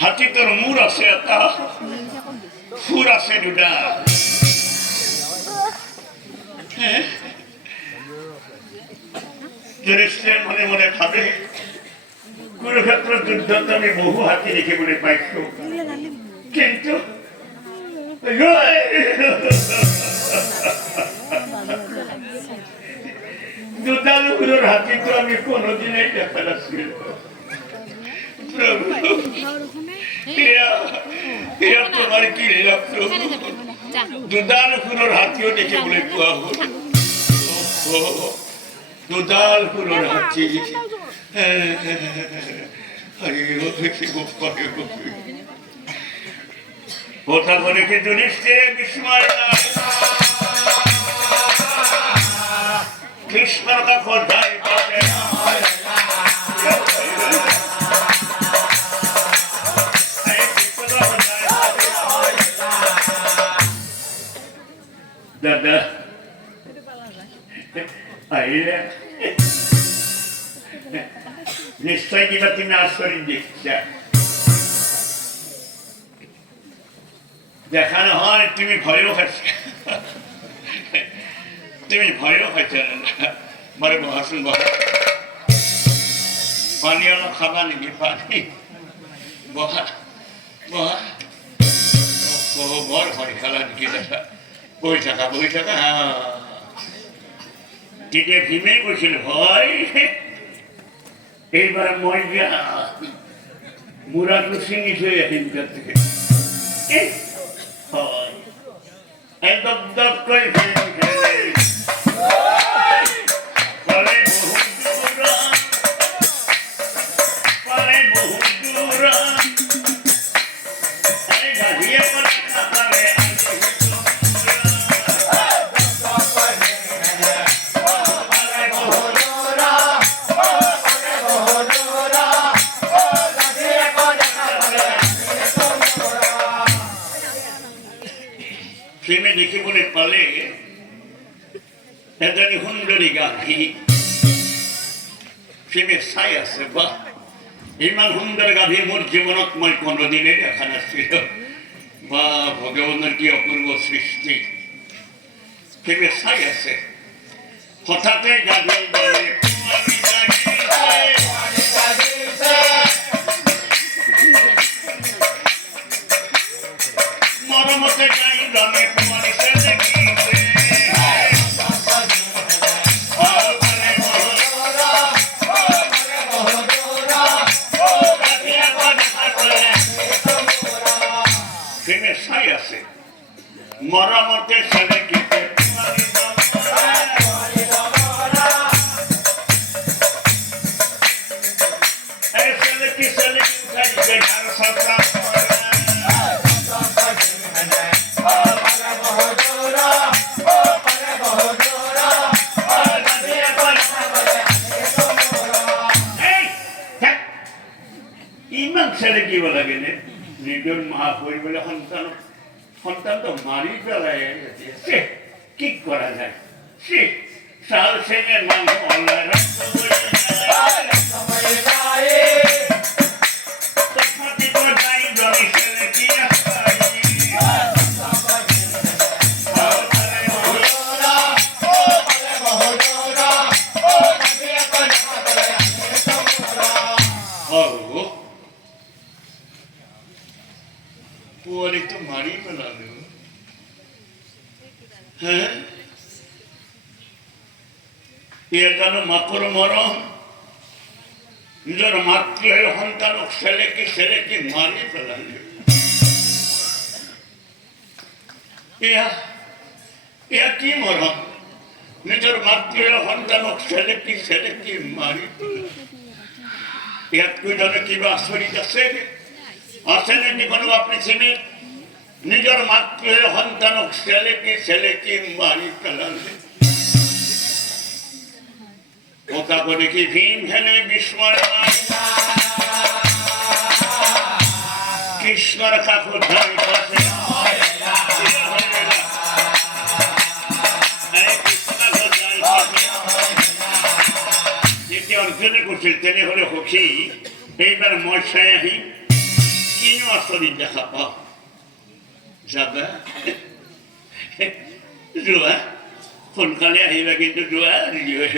হাতি তোর মূর আছে এটা ফুর আছে দুটা যুধিষ্ঠির মনে মনে ভাবে কুরুক্ষেত্র যুদ্ধ আমি বহু হাতি দেখিবলৈ পাইছো কিন্তু দুটালুগুলোর হাতি তো আমি কোনোদিনই দেখা নাছিল প্রভু এরা তোমার কি লীলা প্রভু দুটালুগুলোর হাতিও দেখিবলৈ পোৱা হল দুটালুগুলোর হাতি কথা বলে কি যুধিষ্ঠির বিস্ময় কৃষ্ণর কথায় পাবে দাদা আইলে নিশ্চয় কিবা তুমি আশ্চর্য দেখছা দেখানো হয় তুমি ভয়ও খাচ্ছ তুমি ভয়ও খাচ্ছ মারে বহাসুন বহা পানি অলপ খাবা নেকি পানি বহা বহা বৰ ভয় খালা নেকি দেখা বহি থাকা তেতিয়া ভীমে কৈছিল ভয় এইবাৰ মই মুৰাটো ছিঙি থৈ আহিম তাত থেকে হয় একদম দপ কৰি প্রেমে দেখিবলৈ পালে এজনী সুন্দৰী গাভী প্রেমে চাই আছে বাহ ইমান সুন্দৰ গাভী মোৰ জীৱনত মই কোনোদিনে দেখা নাছিল বা ভগৱানৰ কি অপূৰ্ব সৃষ্টি প্রেমে চাই আছে হঠাতে গাভী মৰমতে গাই ৰমে চাই আছে মৰমতে চেলেকিতে চেলেকি চেলেকি উঠাইছে ঘৰ চকা ইমান চেলেকিব লাগে নে নিজৰ মা কৰিবলৈ সন্তানটো মাৰি পেলাই কি কৰা যায় চাল চেঙে মানুহ পুয়ালি তো মারি পেলালো হ্যাঁ এর যেন মাকড় মরম নিজের মাতৃ সন্তানক ছেলেকে মারি পেলালো এয়া কি মরম নিজের মাতৃ সন্তানক ছেলেকে মারি পেলালো ইয়াতকৈ জানো কিবা আচৰিত আছে নাকি কোনো পৃথিৱীত নিজৰ মাতৃ সন্তানক ছেলেকি মাৰি পেলালে কথা দেখি ভীম হেনে বিস্ময় কৃষ্ণৰ কাষত ধাৰি পাছে যেতিয়া অৰ্জুনে কৈছিল তেনেহ'লে সখী এইবাৰ মই চাই আহিম আসরির দেখা পাও যাবা জোয়া সোনকালে আহিবা কিন্তু জোৱা ৰেডি হৈ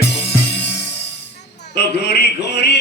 ঘূৰি ঘূৰি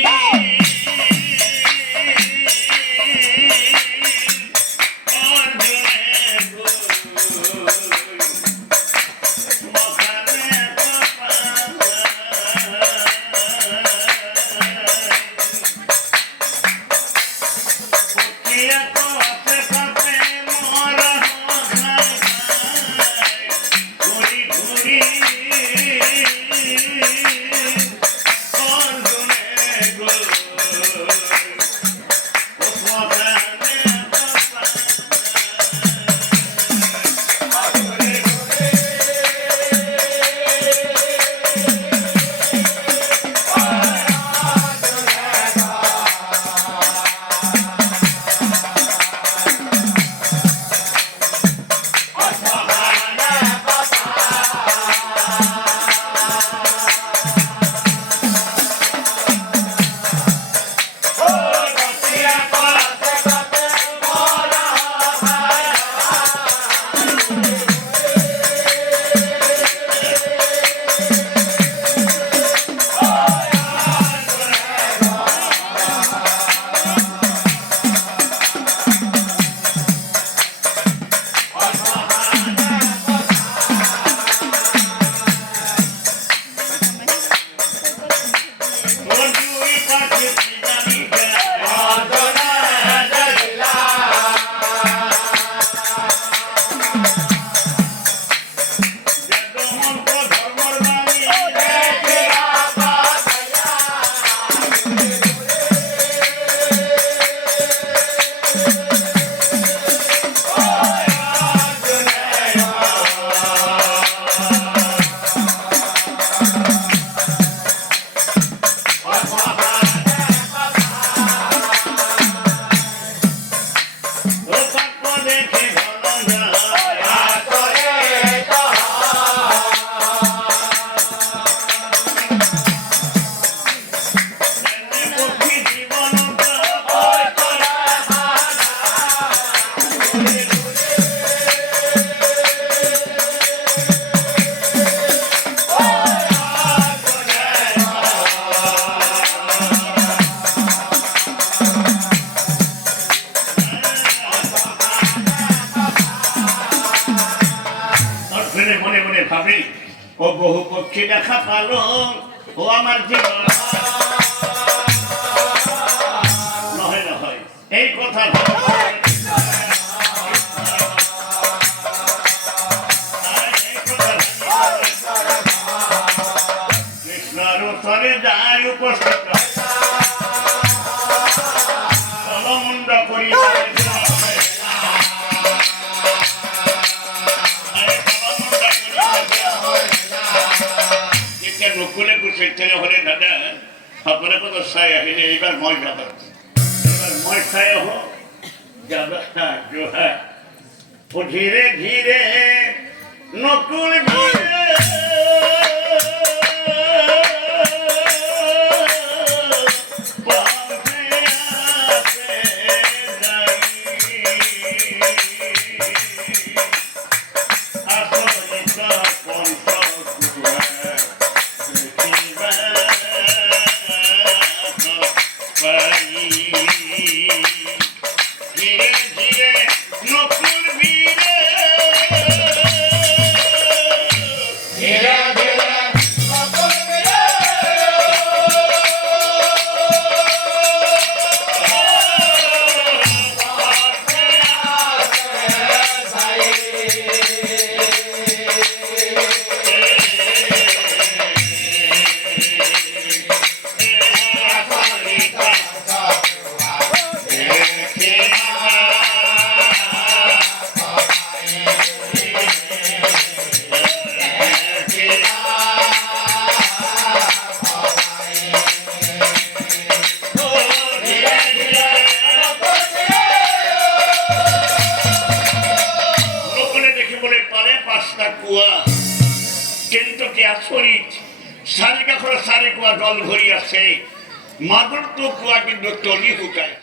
মনে মনে ভাবি ও বহু পক্ষী দেখা পালো ও আমার জীবন নহয় নহয় এই কথা কৃষ্ণর উত্তরে যায় উপস্থিত মুন্ড করি নকুলে কুচের হলে দাদা আপনার কত চাই আহিলে এইবার মই যাব এবার মই চাই হোক যাবা জোহা ও ধীরে ধীরে নকুল ভিড়ে কিন্তু কি আচরিত চারি কাষৰ চাৰি কুয়া জল ভৰি আছে মাজৰ তো কুয়া কিন্তু তলি শুকায়